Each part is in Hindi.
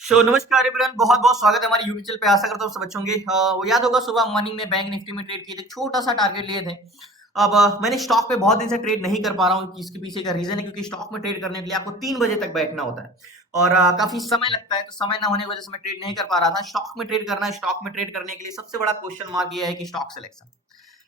नमस्कार एवरीवन, बहुत बहुत स्वागत है हमारे यूट्यूब चैनल पे। आशा करता हूँ सब अच्छे होंगे। वो याद होगा सुबह मॉर्निंग में बैंक निफ्टी में ट्रेड किए थे, छोटा सा टारगेट लिए थे। अब मैंने स्टॉक पे बहुत दिन से ट्रेड नहीं कर पा रहा हूँ। इसके पीछे का रीजन है क्योंकि स्टॉक में ट्रेड करने के लिए आपको 3 बजे तक बैठना होता है और काफी समय लगता है। तो समय ना होने की वजह से मैं ट्रेड नहीं कर पा रहा था। स्टॉक में ट्रेड करना है, स्टॉक में ट्रेड करने के लिए सबसे बड़ा क्वेश्चन मार्क ये है कि स्टॉक सिलेक्शन,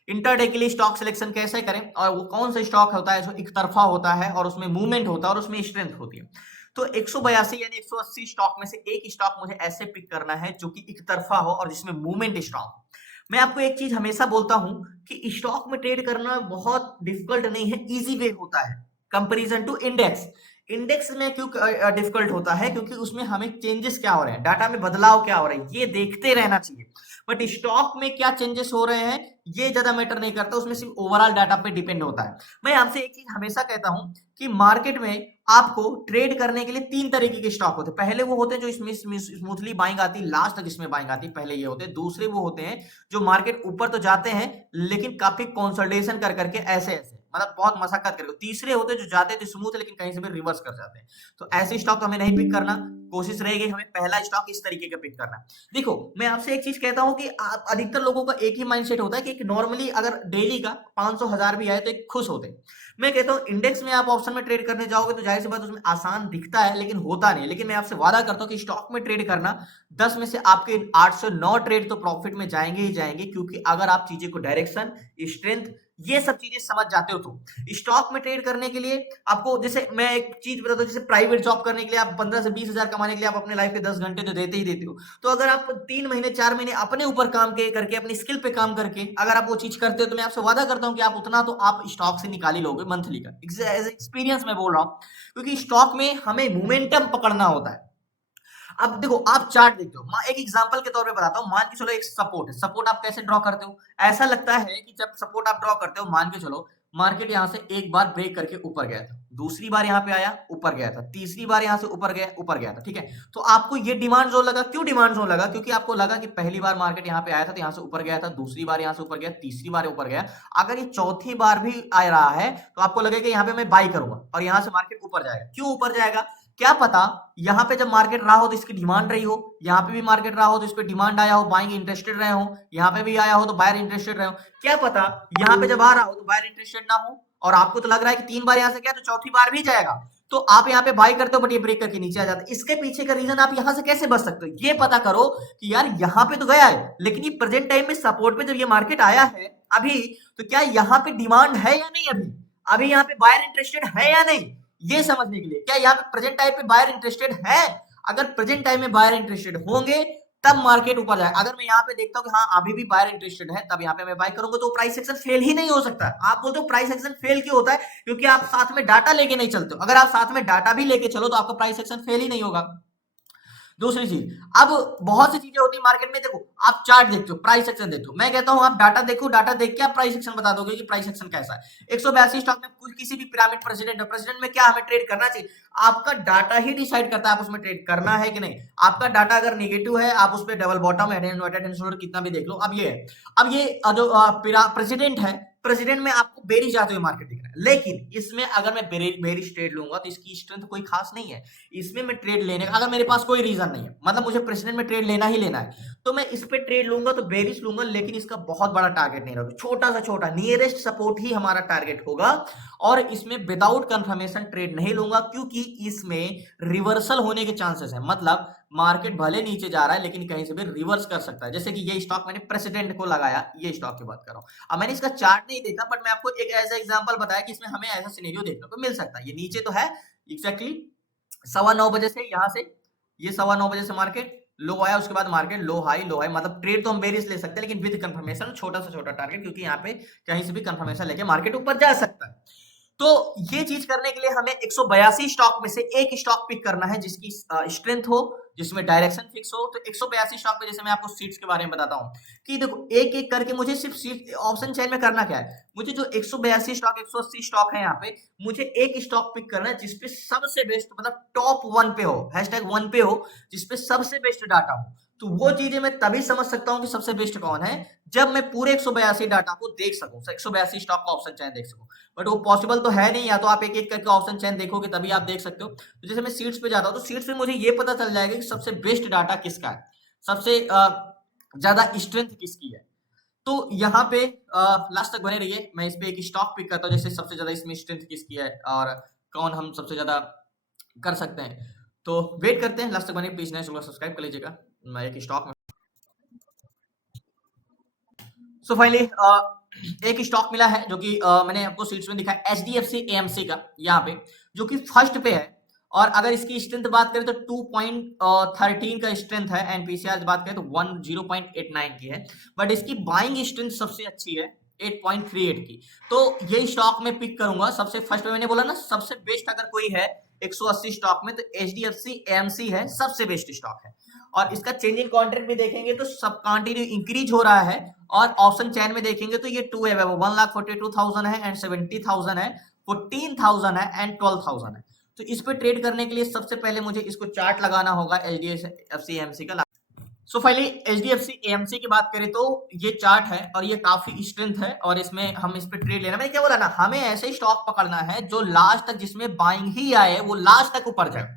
इंटरडे के लिए स्टॉक सिलेक्शन कैसे करें और वो कौन सा स्टॉक होता है जो एक तरफा होता है और उसमें मूवमेंट होता है और उसमें स्ट्रेंथ होती है। तो 182 यानी 180 स्टॉक में से एक स्टॉक मुझे ऐसे पिक करना है जो कि एक तरफा हो और जिसमें मूवमेंट स्ट्रांग हो। मैं आपको एक चीज हमेशा बोलता हूं कि स्टॉक में ट्रेड करना बहुत डिफिकल्ट नहीं है, इजी वे होता है कंपैरिजन टू इंडेक्स। इंडेक्स में क्यों डिफिकल्ट होता है? क्योंकि उसमें हमें चेंजेस क्या हो रहे हैं, डाटा में बदलाव क्या हो रहा है, ये देखते रहना चाहिए। बट स्टॉक में क्या चेंजेस हो रहे हैं ये ज्यादा मैटर नहीं करता, उसमें सिर्फ ओवरऑल डाटा पे डिपेंड होता है। मैं आपसे एक चीज हमेशा कहता हूं कि मार्केट में आपको ट्रेड करने के लिए 3 तरीके के स्टॉक होते हैं। पहले वो होते हैं जो इसमें स्मूथली बाइंग आती है, लास्ट तक इसमें बाइंग आती है, पहले ये होते हैं। दूसरे वो होते हैं जो मार्केट ऊपर तो जाते हैं लेकिन काफी कंसोलिडेशन कर करके ऐसे ऐसे मतलब बहुत मशक्कत करके। तीसरे होते हैं जो जाते थे स्मूथ लेकिन कहीं से भी रिवर्स कर जाते हैं। तो ऐसे स्टॉक हमें नहीं पिक करना। कोशिश रहेगी हमें पहला स्टॉक इस तरीके का पिक करना। देखो मैं आपसे एक चीज कहता हूं कि अधिकतर लोगों का एक ही माइंडसेट होता है कि नॉर्मली अगर डेली का 500 1000 भी आए तो एक खुश होते हैं। मैं कहता हूं इंडेक्स में आप ऑप्शन में ट्रेड करने जाओगे तो जाहिर सी बात उसमें आसान दिखता है लेकिन होता नहीं। लेकिन मैं आपसे वादा करता हूं कि स्टॉक में ट्रेड करना 10 में से आपके 8 से 9 ट्रेड तो प्रॉफिट में जाएंगे ही जाएंगे, क्योंकि अगर आप चीजें को डायरेक्शन, स्ट्रेंथ, ये सब चीजें समझ जाते हो तो स्टॉक में ट्रेड करने के लिए आपको, जैसे मैं एक चीज बताता हूँ, जैसे प्राइवेट जॉब करने के लिए आप 15 से 20 हजार कमाने के लिए आप अपने लाइफ के 10 घंटे तो देते ही देते हो। तो अगर आप 3 महीने 4 महीने अपने ऊपर काम के करके अपनी स्किल पे काम करके अगर आप वो चीज करते हो तो मैं आपसे वादा करता हूं कि आप उतना तो आप स्टॉक से निकाल ही लोगे मंथली का। एज एक्सपीरियंस मैं बोल रहा हूं, क्योंकि स्टॉक में हमें मोमेंटम पकड़ना होता है। अब देखो आप चार्ट देखते हो, एक एग्जांपल के तौर पे बताता हूँ। मान के चलो एक सपोर्ट है, सपोर्ट आप कैसे ड्रॉ करते हो? ऐसा लगता है कि जब सपोर्ट आप ड्रॉ करते हो, मान के चलो मार्केट यहां से एक बार ब्रेक करके ऊपर गया था, दूसरी बार यहां पे आया ऊपर गया था, तीसरी बार यहां से ऊपर गया था, ठीक है। तो आपको ये डिमांड जोन लगा। क्यों डिमांड जोन लगा? क्योंकि आपको लगा कि पहली बार मार्केट यहां पे आया था तो यहां से ऊपर गया था, दूसरी बार यहां से ऊपर गया, तीसरी बार ऊपर गया। अगर ये चौथी बार भी आ रहा है तो आपको लगेगा यहाँ पे मैं बाई करूंगा और यहां से मार्केट ऊपर जाएगा। क्यों ऊपर जाएगा? क्या पता यहां पे जब मार्केट रहा हो तो इसकी डिमांड रही हो, यहां पे भी मार्केट रहा हो तो इस पे डिमांड आया हो, बाइंग इंटरेस्टेड रहे हो, यहां पे भी आया हो तो बायर इंटरेस्टेड रहे हो। क्या पता यहां पे जब आ रहा हो तो बायर इंटरेस्टेड ना हो और आपको तो लग रहा है कि 3 बार यहां से गया तो चौथी बार भी जाएगा, तो आप यहाँ पे बाई करते हो बट ये ब्रेक करके नीचे आ जाता है। इसके पीछे का रीजन आप यहां से कैसे बच सकते हो ये पता करो कि यार यहां पे तो गया है लेकिन ये प्रेजेंट टाइम में सपोर्ट पे जब ये मार्केट आया है अभी, तो क्या यहाँ पे डिमांड है या नहीं? अभी अभी यहाँ पे बायर इंटरेस्टेड है या नहीं, ये समझने के लिए क्या यहाँ पे प्रेजेंट टाइम पे बायर इंटरेस्टेड है। अगर प्रेजेंट टाइम में बायर इंटरेस्टेड होंगे तब मार्केट ऊपर जाए। अगर मैं यहाँ पे देखता हूँ कि हाँ अभी भी बायर इंटरेस्टेड है तब यहाँ पे मैं बाय करूंगा, तो प्राइस एक्शन फेल ही नहीं हो सकता। आप बोलते हो प्राइस एक्शन फेल क्यों होता है? क्योंकि आप साथ में डाटा लेके नहीं चलते हो। अगर आप साथ में डाटा भी लेके चलो तो आपका प्राइस एक्शन फेल ही नहीं होगा। दूसरी चीज, अब बहुत सी चीजें होती है मार्केट में। देखो आप चार्ट देखते हो, प्राइस एक्शन देखते हो, मैं कहता हूं आप डाटा देखो, डाटा देख के आप प्राइस एक्शन बता दोगे कि प्राइस एक्शन कैसा है। 182 स्टॉक में किसी भी पिरामिड प्रेसिडेंट है, प्रेसिडेंट में क्या हमें ट्रेड करना चाहिए? आपका डाटा ही डिसाइड करता है आप उसमें ट्रेड करना है कि नहीं। आपका डाटा अगर नेगेटिव है आप उस पर double bottom, head and shoulder कितना भी देख लो। अब ये है, अब ये जो प्रेसिडेंट है, प्रेसिडेंट में आपको बेरिश जाते हुए मार्केट दिख रहा है, लेकिन इसमें अगर मैं बेरिश ट्रेड लूंगा तो इसकी स्ट्रेंथ कोई खास नहीं है। इसमें मैं ट्रेड लेने का अगर मेरे पास कोई रीजन नहीं है, मतलब मुझे प्रेसिडेंट में ट्रेड लेना ही लेना है, तो मैं इस पे ट्रेड लूंगा तो बेरिश लूंगा, लेकिन इसका बहुत बड़ा टारगेट नहीं रहेगा, छोटा सा छोटा नियरेस्ट सपोर्ट ही हमारा टारगेट होगा। और इसमें विदाउट कंफर्मेशन ट्रेड नहीं लूंगा क्योंकि इसमें रिवर्सल होने के चांसेस है। मतलब मार्केट भले नीचे जा रहा है लेकिन कहीं से भी रिवर्स कर सकता है। जैसे कि ये स्टॉक मैंने प्रेसिडेंट को लगाया, ये स्टॉक की बात कर रहा हूं। अब मैंने इसका चार्ट नहीं देखा बट मैं आपको एक ऐसा एग्जांपल बताया कि इसमें हमें ऐसा सिनेरियो देखने को मिल सकता है। ये नीचे तो है एग्जैक्टली 9:15 बजे से, यहां से ये 9:15 बजे से मार्केट लो आया, उसके बाद मार्केट लो हाई, मतलब ट्रेड तो हम बेरिश ले सकते हैं लेकिन विद कंफर्मेशन, छोटा से छोटा टारगेट, क्योंकि यहाँ पे कहीं से भी कंफर्मेशन लेके मार्केट ऊपर जा सकता है। तो ये चीज करने के लिए हमें 182 स्टॉक में से एक स्टॉक पिक करना है जिसकी स्ट्रेंथ हो, जिसमें डायरेक्शन फिक्स हो। तो 182 स्टॉक पे जैसे मैं आपको सीट्स के बारे में बताता हूं कि देखो एक एक करके मुझे सिर्फ सीट ऑप्शन चेन में करना क्या है, मुझे जो 182 स्टॉक 180 स्टॉक है यहाँ पे, मुझे एक स्टॉक पिक करना है जिसपे सबसे बेस्ट, मतलब टॉप 1 पे हो, #1 पे हो, जिसपे सबसे बेस्ट डाटा हो। तो वो चीजें मैं तभी समझ सकता हूँ कि सबसे बेस्ट कौन है, जब मैं पूरे 182 डाटा को देख सकूं, 182 स्टॉक का ऑप्शन चैन देख सकूं। बट वो पॉसिबल तो है नहीं, या तो आप एक एक करके ऑप्शन चैन देखोगे तभी आप देख सकते हो। तो जैसे मैं सीट्स पे जाता हूँ तो सीट्स पे मुझे ये पता चल जाएगा कि सबसे बेस्ट डाटा किसका है, सबसे ज्यादा स्ट्रेंथ किसकी है। तो यहाँ पे लास्ट तक बने रहिए, मैं इस पे एक स्टॉक पिक करता हूँ जैसे सबसे ज्यादा इसमें स्ट्रेंथ किसकी है और कौन हम सबसे ज्यादा कर सकते हैं। तो वेट करते हैं, लास्ट तक बने, प्लीज नए चैनल सब्सक्राइब कर लीजिएगा। मैं एक स्टॉक में सो फाइनली एक स्टॉक मिला है जो कि मैंने आपको सीट्स में दिखा है, HDFC AMC का यहाँ पे, जो कि फर्स्ट पे है। और अगर इसकी स्ट्रेंथ बात करें तो 2.13 का स्ट्रेंथ है, एंड पीसीआर बात करें तो 0.89 की है। बट इसकी बाइंग स्ट्रेंथ सबसे अच्छी है 8.38 की। तो ये स्टॉक में पिक करूंगा सबसे फर्स्ट पे। मैंने बोला ना सबसे बेस्ट अगर कोई है 180 स्टॉक में तो HDFC AMC है, सबसे बेस्ट स्टॉक है। और इसका चेंजिंग कॉन्ट्रैक्ट भी देखेंगे तो सब कंटिन्यू इंक्रीज हो रहा है। और ऑप्शन चैन में देखेंगे तो ये 2 है, 1,42,000 है एंड 70,000 है, 14,000 है एंड 12,000 है। तो इस पे ट्रेड करने के लिए सबसे पहले मुझे इसको चार्ट लगाना होगा HDFC AMC का। सो फाइनली HDFC AMC की बात करें तो ये चार्ट है और ये काफी स्ट्रेंथ है, और इसमें हम इस पे ट्रेड लेना, मैंने क्या बोला ना, हमें ऐसे स्टॉक पकड़ना है जो लास्ट तक, जिसमें बाइंग ही आए वो लास्ट तक ऊपर जाए।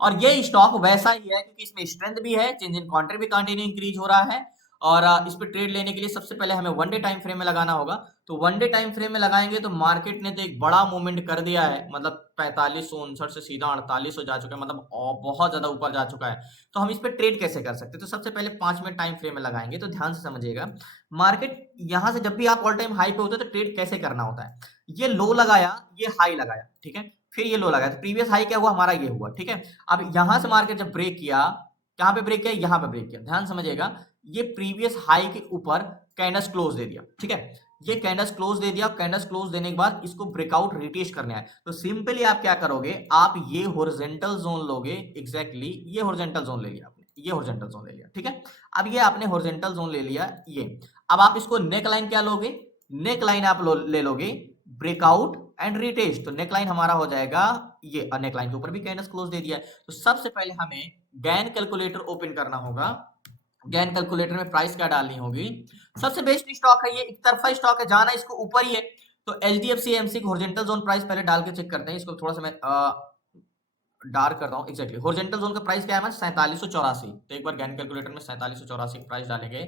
और ये स्टॉक वैसा ही है क्योंकि इसमें स्ट्रेंथ भी है, चेंज इन कॉन्ट्रैक्ट भी कंटिन्यू इंक्रीज हो रहा है। और इस पे ट्रेड लेने के लिए सबसे पहले हमें वन डे टाइम फ्रेम में लगाना होगा। तो वन डे टाइम फ्रेम में लगाएंगे तो मार्केट ने तो एक बड़ा मूवमेंट कर दिया है, मतलब 4559 से सीधा 4800 जा चुका है, मतलब बहुत ज्यादा ऊपर जा चुका है। तो हम इस पे ट्रेड कैसे कर सकते हैं, तो सबसे पहले 5 मिनट टाइम फ्रेम में लगाएंगे। तो ध्यान से समझिएगा, मार्केट यहाँ से जब भी आप ऑल टाइम हाई पे होते हैं तो ट्रेड कैसे करना होता है। ये लो लगाया, ये हाई लगाया, ठीक है, फिर ये लो लगाया, तो प्रीवियस हाई क्या हुआ हमारा, ये हुआ, ठीक है। अब यहां से मार्केट जब ब्रेक किया, कहां पे ब्रेक किया, यहां पे ब्रेक किया, ध्यान समझिएगा, ये प्रीवियस हाई के ऊपर कैंडल्स क्लोज दे दिया, ठीक है, ये कैंडल्स क्लोज दे दिया। कैंडल्स क्लोज देने के बाद इसको ब्रेकआउट रिटेस्ट करने आए तो सिंपली आप क्या करोगे, आप ये हॉरिजॉन्टल जोन लोगे, एग्जैक्टली ये हॉरिजॉन्टल जोन ले लिया आपने, ये हॉरिजॉन्टल जोन ले लिया, ठीक है। अब ये आपने हॉरिजॉन्टल जोन ले लिया ये, अब आप इसको नेक लाइन क्या लोगे, नेक लाइन आप ले लोगे ब्रेकआउट एंड रिटेस्ट। तो नेक लाइन हमारा हो जाएगा ये, नेक लाइन के ऊपर भी कैंडल्स क्लोज दे दिया है। तो सबसे पहले हमें गैन कैलकुलेटर ओपन करना होगा। गैन कैलकुलेटर में प्राइस क्या डालनी होगी, सबसे बेस्ट स्टॉक है ये, एक तरफा स्टॉक है, जाना इसको ऊपर ही है। तो HDFC AMC horizontal zone price पहले डाल के चेक करते हैं, इसको थोड़ा सा मैं डार्क करता हूँ। एग्जैक्टली हॉरिजॉन्टल जोन का प्राइस क्या है, 4784। तो एक बार गैन कैलकुलेटर में 4784 प्राइस डालेंगे,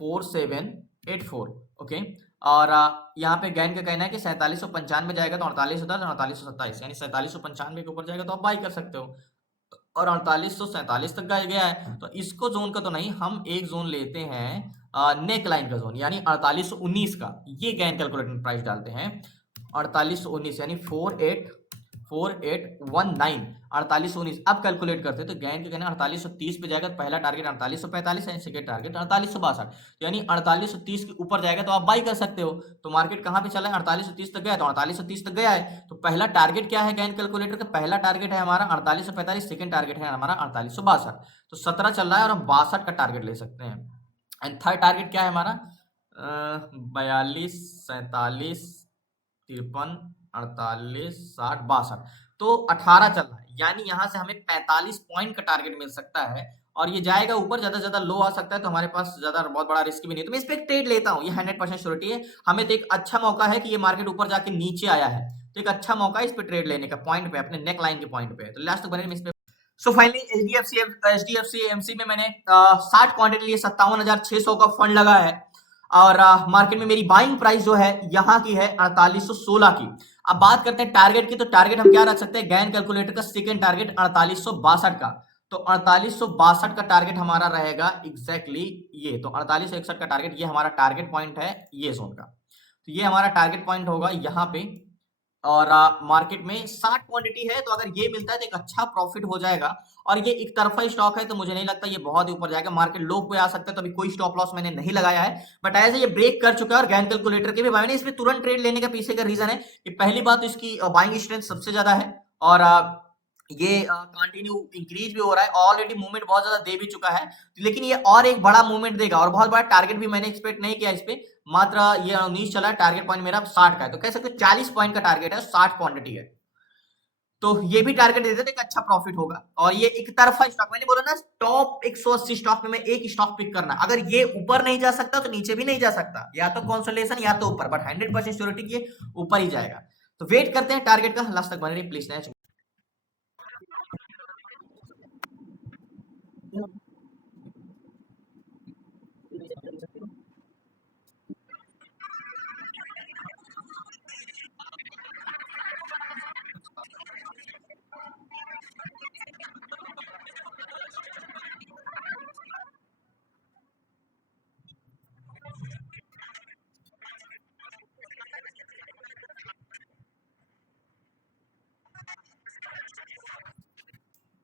4784, ओके। और यहाँ पे गैन का कहना है कि 4795 जाएगा तो 4810, 4827, यानी 4795 के ऊपर जाएगा तो आप बाई कर सकते हो। और 4847 तक गया है, तो इसको जोन का तो नहीं, हम एक जोन लेते हैं नेक लाइन का जोन, यानी 4819 का। ये गैन कैलकुलेटर प्राइस डालते हैं 4819, यानी 4819, 4819। अब कैलकुलेट करते हैं तो गैन के कहना 4830 पे जाएगा तो पहला टारगेट 4845 है, सेकंड टारगेट 4862, यानी 4830 के ऊपर जाएगा तो आप बाई कर सकते हो। तो मार्केट कहां पे चला है, 4830 तक गया, तो 4830 तक गया है। तो पहला टारगेट क्या है गैन कैलकुलेटर का, पहला टारगेट है हमारा 4845, सेकंड टारगेट है हमारा 4862। तो 17 चल रहा है और हम 62 का टारगेट ले सकते हैं। एंड थर्ड टारगेट क्या है हमारा, 42, 47, 53, 48, 60, 62। तो 18 चल रहा है, यानी यहां से हमें 45 पॉइंट का टारगेट मिल सकता है। और ये जाएगा ऊपर, ज्यादा से ज्यादा लो आ सकता है, तो हमारे पास ज्यादा बहुत बड़ा रिस्क भी नहीं है। तो मैं इस पे ट्रेड लेता हूँ, ये 100% श्योरिटी है। हमें तो एक अच्छा मौका है कि ये मार्केट ऊपर जाके नीचे आया है, तो एक अच्छा मौका है इस पे ट्रेड लेने का, पॉइंट पे, अपने नेक लाइन के पॉइंट पे। तो लास्ट तक बने इस पे। सो फाइनली HDFC AMC में मैंने 60 क्वांटिटी लिए, 57,600 का फंड लगा है। और मार्केट में मेरी बाइंग प्राइस जो है यहाँ की है 4816 की। अब बात करते हैं टारगेट की, तो टारगेट हम क्या रख सकते हैं, गैन कैलकुलेटर का सेकंड टारगेट 4862 का। तो 4862 का टारगेट हमारा रहेगा एग्जैक्टली ये, तो 4861 का टारगेट, ये हमारा टारगेट पॉइंट है ये जोन का। तो ये हमारा टारगेट पॉइंट होगा यहाँ पे। और मार्केट में 60 क्वांटिटी है, तो अगर ये मिलता है तो एक अच्छा प्रॉफिट हो जाएगा। और ये एक तरफा स्टॉक है तो मुझे नहीं लगता ये बहुत ही ऊपर जाएगा, मार्केट लो पे आ सकता है। तो अभी कोई स्टॉप लॉस मैंने नहीं लगाया है, बट ऐसे ये ब्रेक कर चुका है। और गैन कैलकुलेटर के भी मैंने इसमें तुरंत ट्रेड लेने का पीछे का रीजन है कि पहली बात तो इसकी बाइंग स्ट्रेंथ सबसे ज्यादा है, और ये कंटिन्यू इंक्रीज भी हो रहा है, ऑलरेडी मूवमेंट बहुत ज्यादा दे भी चुका है, लेकिन ये और एक बड़ा मूवमेंट देगा। और बहुत बड़ा टारगेट भी मैंने एक्सपेक्ट नहीं किया इस पे, मात्र ये 19 चला है, टारगेट पॉइंट मेरा 60 का है। तो कह सकते हो 40 पॉइंट का टारगेट है, 60 क्वांटिटी है। तो ये भी टारगेट देते थे कि अच्छा प्रॉफिट होगा। और ये एक तरफा स्टॉक, मैंने बोला ना टॉप 180 स्टॉक में मैं एक स्टॉक पिक करना, अगर ये ऊपर नहीं जा सकता तो नीचे भी नहीं जा सकता, या तो कंसोलिडेशन या तो ऊपर, बट 100% श्योरिटी की ऊपर ही जाएगा। तो वेट करते हैं टारगेट का, लास्ट तक बने रहिए प्लीज।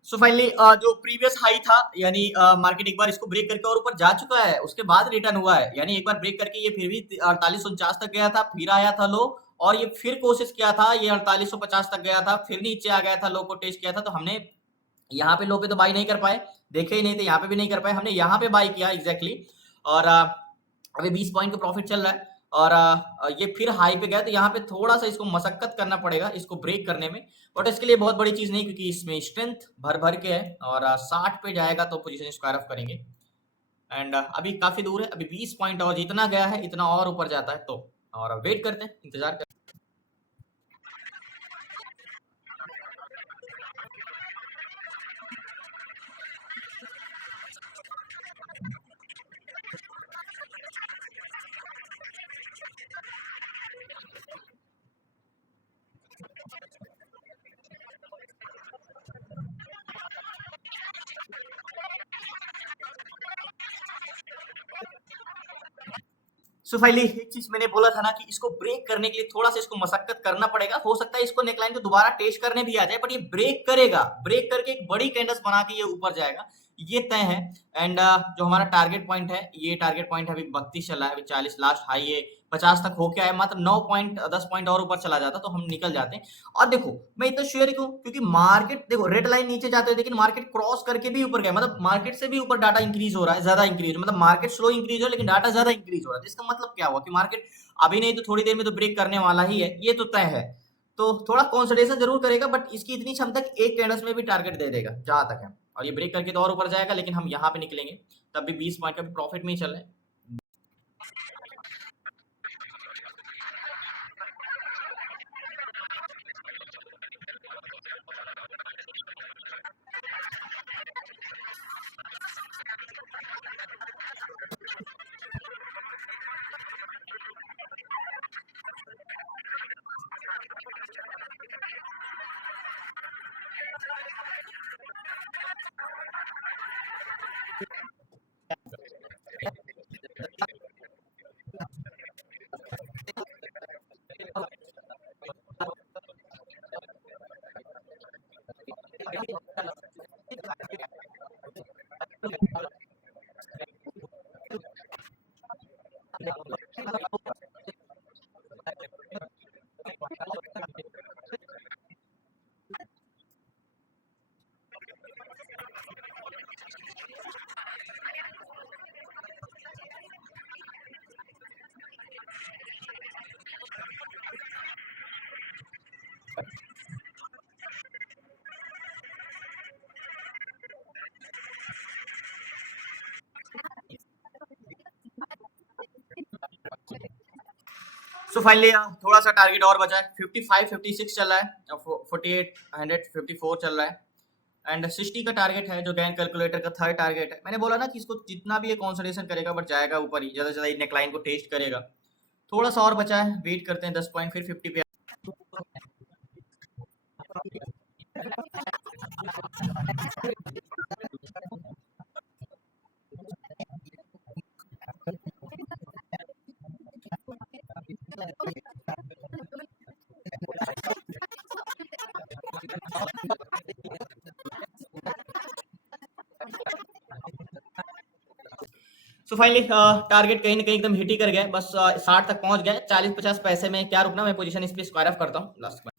सो फाइनली जो प्रीवियस हाई था, यानी मार्केट एक बार इसको ब्रेक करके और ऊपर जा चुका है, उसके बाद रिटर्न हुआ है, यानी एक बार ब्रेक करके ये फिर भी 4849 तक गया था, फिर आया था लो, और ये फिर कोशिश किया था, ये 4850 तक गया था, फिर नीचे आ गया था, लो को टेस्ट किया था। तो हमने यहाँ पे लो पे तो बाई नहीं कर पाए, देखे ही नहीं थे, यहाँ पे भी नहीं कर पाए, हमने यहाँ पे बाई किया एग्जैक्टली। और अभी 20 पॉइंट का प्रॉफिट चल रहा है, और ये फिर हाई पे गया, तो यहाँ पे थोड़ा सा इसको मशक्कत करना पड़ेगा इसको ब्रेक करने में, बट इसके लिए बहुत बड़ी चीज नहीं, क्योंकि इसमें स्ट्रेंथ भर भर के है, और 60 पे जाएगा तो पोजीशन स्क्वायर ऑफ करेंगे। एंड अभी काफी दूर है, अभी 20 पॉइंट, और जितना गया है इतना और ऊपर जाता है, तो और वेट करते हैं, इंतजार करते हैं। सो फाइनली एक चीज मैंने बोला था ना कि इसको ब्रेक करने के लिए थोड़ा सा इसको मशक्कत करना पड़ेगा, हो सकता है इसको नेकलाइन को दोबारा टेस्ट करने भी आ जाए, बट ये ब्रेक करेगा, ब्रेक करके एक बड़ी कैंडल्स बना के ये ऊपर जाएगा, ये तय है। एंड जो हमारा टारगेट पॉइंट है, ये टारगेट पॉइंट अभी 32 चला है, अभी 40 लास्ट हाई है, 50 तक होके आया, मात्र 9 पॉइंट 10 पॉइंट और ऊपर चला जाता तो हम निकल जाते हैं। और देखो मैं इतना श्योर क्यों, क्योंकि मार्केट देखो रेड लाइन नीचे जाते हैं, लेकिन मार्केट क्रॉस करके भी ऊपर गया, मतलब मार्केट से भी ऊपर डाटा इंक्रीज हो रहा है, ज्यादा इंक्रीज, मतलब मार्केट स्लो इंक्रीज हो लेकिन डाटा ज्यादा इंक्रीज हो रहा है। तो इसका मतलब क्या हुआ कि मार्केट अभी नहीं तो थोड़ी देर में तो ब्रेक करने वाला ही है, ये तो तय है। तो थोड़ा कॉन्सोलिडेशन जरूर करेगा, बट इसकी इतनी क्षमता कि एक कैंडल्स में भी टारगेट दे देगा जहां तक है, और ये ब्रेक करके तो और ऊपर जाएगा, लेकिन हम यहाँ पे निकलेंगे तब भी 20 पॉइंट का प्रॉफिट में ही चल रहे हैं। सो फाइनली थोड़ा सा टारगेट और बचा है, 55 56 चल रहा है, 4854 चल रहा है, एंड 60 का टारगेट है जो गैन कैलकुलेटर का थर्ड टारगेट है। मैंने बोला ना कि इसको जितना भी ये कॉन्सोलिडेशन करेगा बट जाएगा ऊपर ही, ज्यादा से ज्यादा नेकलाइन को टेस्ट करेगा। थोड़ा सा और बचा है, वेट करते हैं, 10 पॉइंट फिर 50 पे। सो फाइनली टारगेट कहीं ना कहीं एकदम हिट ही कर गया, बस 60 तक पहुंच गए, 40-50 पैसे में क्या रुकना, मैं पोजीशन इस पे स्क्वायर ऑफ करता हूँ लास्ट में।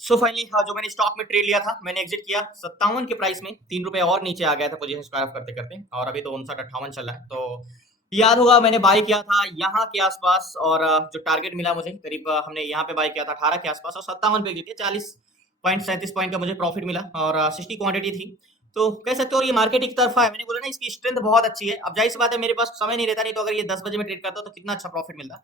सो फाइनली जो मैंने स्टॉक में ट्रेड लिया था, मैंने एग्जिट किया 57 के प्राइस में, 3 रुपए और नीचे आ गया था पोजीशन स्क्वायर ऑफ करते करते, और अभी तो 59-58 चल रहा है। तो याद होगा मैंने बाई किया था यहाँ के आसपास, और जो टारगेट मिला मुझे करीब हमने यहाँ पे बाई किया था 18 के आसपास, और 57 पे एग्जिट किया, 40 0.37 पॉइंट का मुझे प्रॉफिट मिला और 60 क्वांटिटी थी। तो कह सकते हो और ये मार्केट एक तरफा है। मैंने बोला ना इसकी स्ट्रेंथ बहुत अच्छी है। अब ज़ाहिर सी बात है मेरे पास समय नहीं रहता, नहीं तो अगर ये 10 बजे में ट्रेड करता तो कितना अच्छा प्रॉफिट मिलता।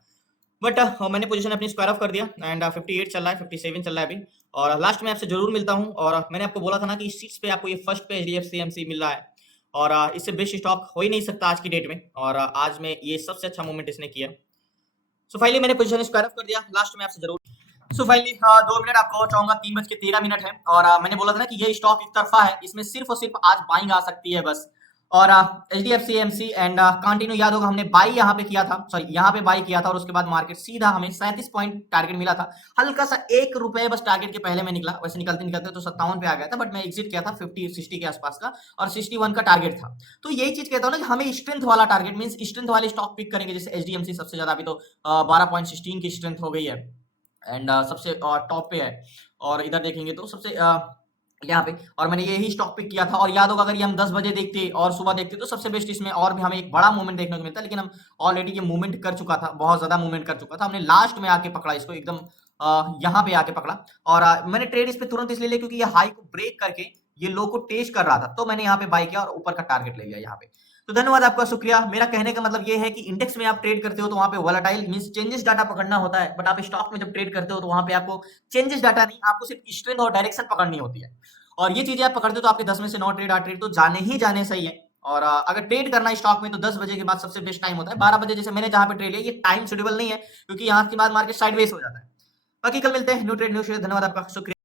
बट मैंने पोजीशन अपनी स्क्वायर ऑफ कर दिया एंड 58 चल रहा है, 57 चल रहा है अभी। और लास्ट में आपसे जरूर मिलता हूँ। और मैंने आपको बोला था ना कि इस चीज पे आपको ये फर्स्ट पे एचडीएफसी एमसी मिल रहा है और इससे बेस्ट स्टॉक हो ही नहीं सकता आज की डेट में। और आज में ये सबसे अच्छा मूवमेंट इसने किया। सो फाइनली मैंने पोजीशन स्क्वायर ऑफ कर दिया। लास्ट में आपसे जरूर सो फाइनली 2 मिनट आपको चाहूंगा, 3:13 है। और मैंने बोला था ना कि ये स्टॉक एक तरफा है, इसमें सिर्फ और सिर्फ आज बाइंग आ सकती है बस। और H D F C M C and continue याद होगा हमने बाई यहाँ पे किया था, सॉरी यहाँ पे बाई किया था और उसके बाद मार्केट सीधा हमें 37 पॉइंट टारगेट मिला था। हल्का सा 1 रुपए बस टारगेट के पहले में निकला, वैसे निकलते निकलते तो 57 पे आ गया था, बट मैं एग्जिट किया था 50-60 के आसपास का और 61 का टारगेट था। तो यही चीज कहता हूँ ना कि हमें स्ट्रेंथ वाला टारगेट मीन स्ट्रेंथ वाले स्टॉक पिक करेंगे, जैसे एच डी एम सी सबसे ज्यादा अभी तो 12.16 की स्ट्रेंथ हो गई है एंड सबसे टॉप पे है। और इधर देखेंगे तो सबसे यहाँ पे, और मैंने यही स्टॉक पिक किया था। और याद होगा अगर ये हम 10 बजे देखते और सुबह देखते तो सबसे बेस्ट इसमें और भी हमें एक बड़ा मूवमेंट देखने को मिलता, लेकिन हम ऑलरेडी ये मूवमेंट कर चुका था, बहुत ज्यादा मूवमेंट कर चुका था। हमने लास्ट में आके पकड़ा इसको एकदम यहाँ पे आके पकड़ा। और मैंने ट्रेड इस पे तुरंत इसलिए लिया क्योंकि ये हाई को ब्रेक करके ये लो को टेस्ट कर रहा था, तो मैंने यहाँ पे बाय किया और ऊपर का टारगेट ले लिया यहाँ पे। तो धन्यवाद आपका, शुक्रिया। मेरा कहने का मतलब ये है कि इंडेक्स में आप ट्रेड करते हो तो वहां पे वोलेटाइल मींस चेंजेस डाटा पकड़ना होता है, बट आप स्टॉक में जब ट्रेड करते हो तो वहां पे आपको चेंजेस डाटा नहीं, आपको सिर्फ स्ट्रेंथ और डायरेक्शन पकड़नी होती है। और ये चीजें आप पकड़ते हो तो आपके 10 में से 9 ट्रेड 8 ट्रेड तो जाने ही जाने सही है। और अगर ट्रेड करना है स्टॉक में तो 10 बजे के बाद सबसे बेस्ट टाइम होता है। 12 बजे जैसे मैंने जहां पे ट्रेड लिया ये टाइम सुटेबल नहीं है, क्योंकि यहाँ के बाद मार्केट साइडवेज हो जाता है। बाकी कल मिलते हैं न्यू ट्रेड न्यू शेयर। धन्यवाद आपका, शुक्रिया।